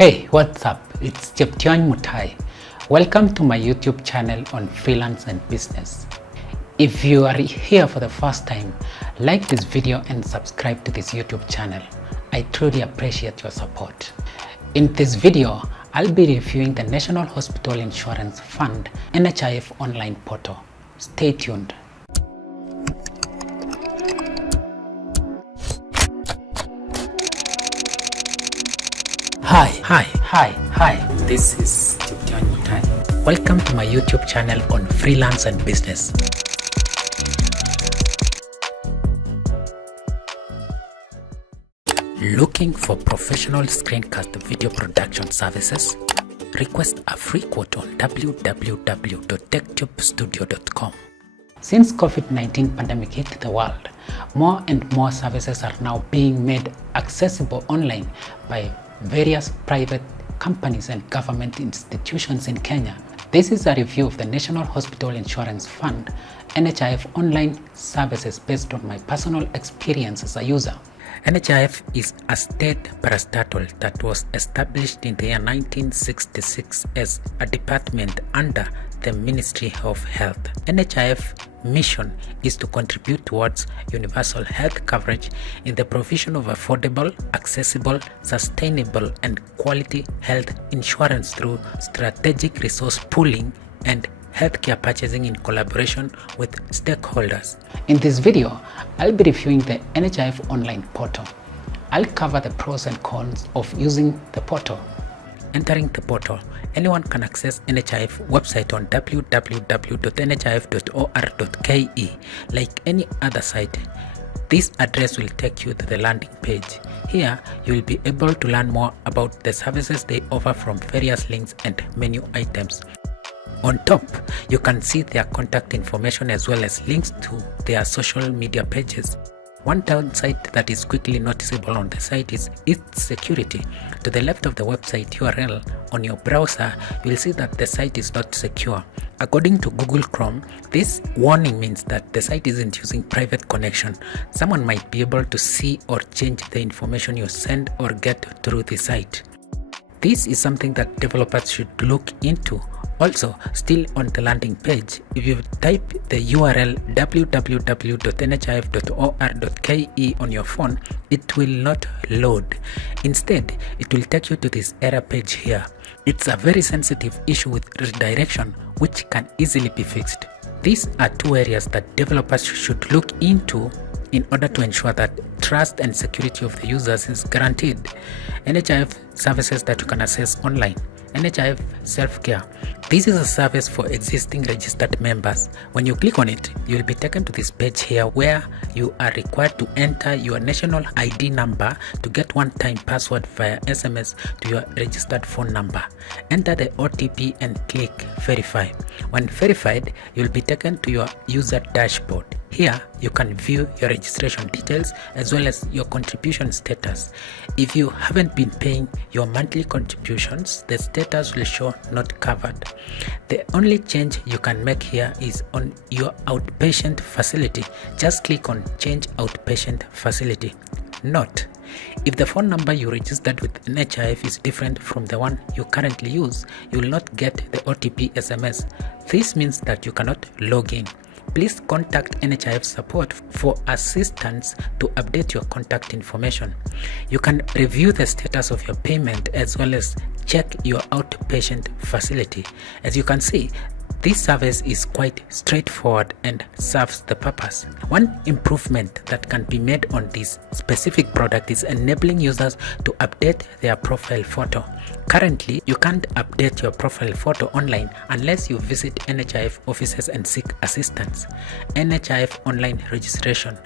Hey, what's up? It's Cheption Mutai. Welcome to my YouTube channel on freelance and business. If you are here for the first time, like this video and subscribe to this YouTube channel. I truly appreciate your support. In this video, I'll be reviewing the National Hospital Insurance Fund NHIF online portal. Stay tuned. Hi. This is Cheption Mutai. Welcome to my YouTube channel on freelance and business. Looking for professional screencast video production services? Request a free quote on www.techtubstudio.com. Since COVID-19 pandemic hit the world, more and more services are now being made accessible online by various private companies and government institutions in Kenya. This is a review of the National Hospital Insurance Fund NHIF online services based on my personal experience as a user. NHIF is a state parastatal that was established in the year 1966 as a department under the Ministry of Health. NHIF mission is to contribute towards universal health coverage in the provision of affordable, accessible, sustainable, and quality health insurance through strategic resource pooling and healthcare purchasing in collaboration with stakeholders. In this video, I'll be reviewing the NHIF online portal. I'll cover the pros and cons of using the portal. Entering the portal, anyone can access NHIF website on www.nhif.or.ke like any other site. This address will take you to the landing page. Here, you will be able to learn more about the services they offer from various links and menu items. On top, you can see their contact information as well as links to their social media pages. One downside that is quickly noticeable on the site is its security. To the left of the website URL on your browser, you will see that the site is not secure. According to Google Chrome, this warning means that the site isn't using private connection. Someone might be able to see or change the information you send or get through the site. This is something that developers should look into. Also, still on the landing page, if you type the URL www.nhif.or.ke on your phone, it will not load. Instead, it will take you to this error page here. It's a very sensitive issue with redirection, which can easily be fixed. These are two areas that developers should look into in order to ensure that trust and security of the users is guaranteed. NHIF services that you can access online. NHIF Self-Care. This is a service for existing registered members. When you click on it, you will be taken to this page here where you are required to enter your national ID number to get one-time password via SMS to your registered phone number. Enter the OTP and click Verify. When verified, you will be taken to your user dashboard. Here, you can view your registration details as well as your contribution status. If you haven't been paying your monthly contributions, the status will show not covered. The only change you can make here is on your outpatient facility. Just click on Change Outpatient Facility. Note: if the phone number you registered with NHIF is different from the one you currently use, you will not get the OTP SMS. This means that you cannot log in. Please contact NHIF support for assistance to update your contact information. You can review the status of your payment as well as check your outpatient facility. As you can see, this service is quite straightforward and serves the purpose. One improvement that can be made on this specific product is enabling users to update their profile photo. Currently, you can't update your profile photo online unless you visit NHIF offices and seek assistance. NHIF online registration.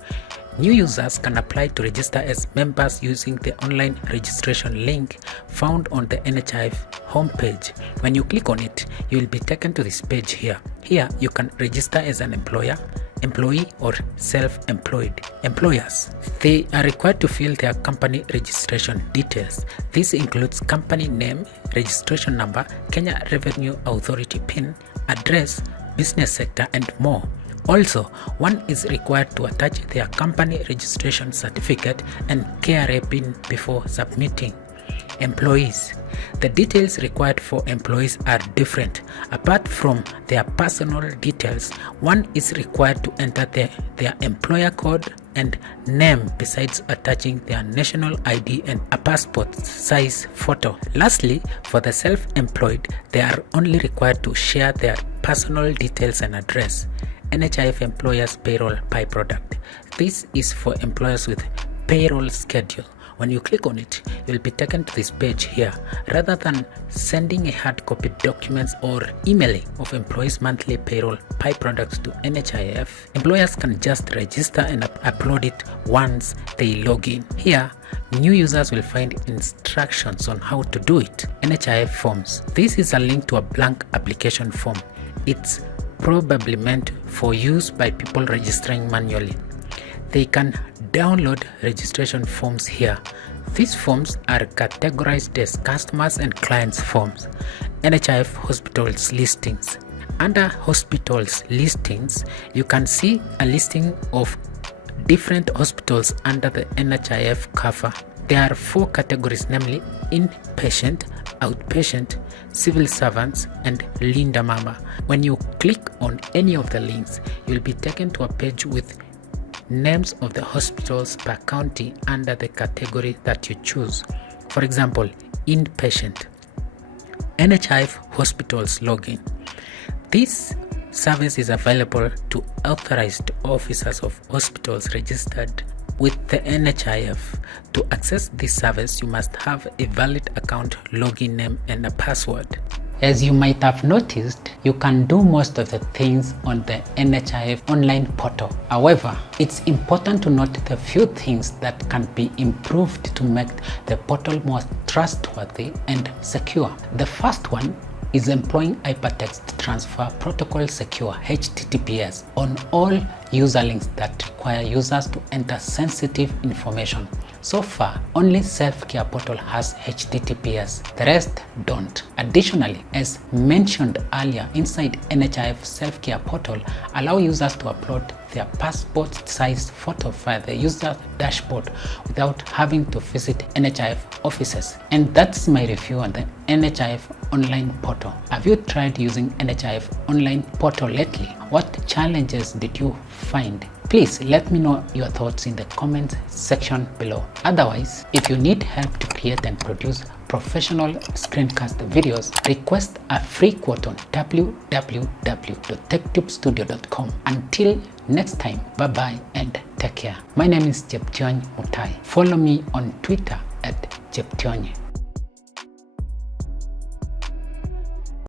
New users can apply to register as members using the online registration link found on the NHIF homepage. When you click on it, you will be taken to this page here. Here, you can register as an employer, employee, or self-employed. Employers, they are required to fill their company registration details. This includes company name, registration number, Kenya Revenue Authority PIN, address, business sector, and more. Also, one is required to attach their company registration certificate and KRA PIN before submitting. Employees. The details required for employees are different. Apart from their personal details, one is required to enter their employer code and name besides attaching their national ID and a passport size photo. Lastly, for the self-employed, they are only required to share their personal details and address. NHIF Employers Payroll Pi product. This is for employers with payroll schedule. When you click on it, you'll be taken to this page here. Rather than sending a hard copy documents or emailing of employees' monthly payroll Pi products to NHIF, employers can just register and upload it once they log in. Here, new users will find instructions on how to do it. NHIF forms. This is a link to a blank application form. It's probably meant for use by people registering manually. They can download registration forms here. These forms are categorized as customers and clients forms. NHIF hospitals listings. Under hospitals listings, you can see a listing of different hospitals under the NHIF cover. There are 4 categories, namely inpatient, outpatient, civil servants, and Linda Mama. When you click on any of the links, you'll be taken to a page with names of the hospitals per county under the category that you choose. For example, inpatient, NHIF hospitals login. This service is available to authorized officers of hospitals registered with the NHIF. To access this service, you must have a valid account, login name, and a password. As you might have noticed, you can do most of the things on the NHIF online portal. However, it's important to note the few things that can be improved to make the portal more trustworthy and secure. The first one is employing Hypertext Transfer Protocol Secure HTTPS on all user links that require users to enter sensitive information. So far, only Self-Care Portal has HTTPS, the rest don't. Additionally, as mentioned earlier, inside NHIF Self-Care Portal, allow users to upload their passport-sized photo via the user dashboard without having to visit NHIF offices. And that's my review on the NHIF online portal. Have you tried using NHIF online portal lately? What challenges did you find? Please let me know your thoughts in the comment section below. Otherwise, if you need help to create and produce professional screencast videos, request a free quote on www.techtubestudio.com. Until next time, bye bye and take care. My name is Cheptiony Mutai. Follow me on Twitter at Cheptiony.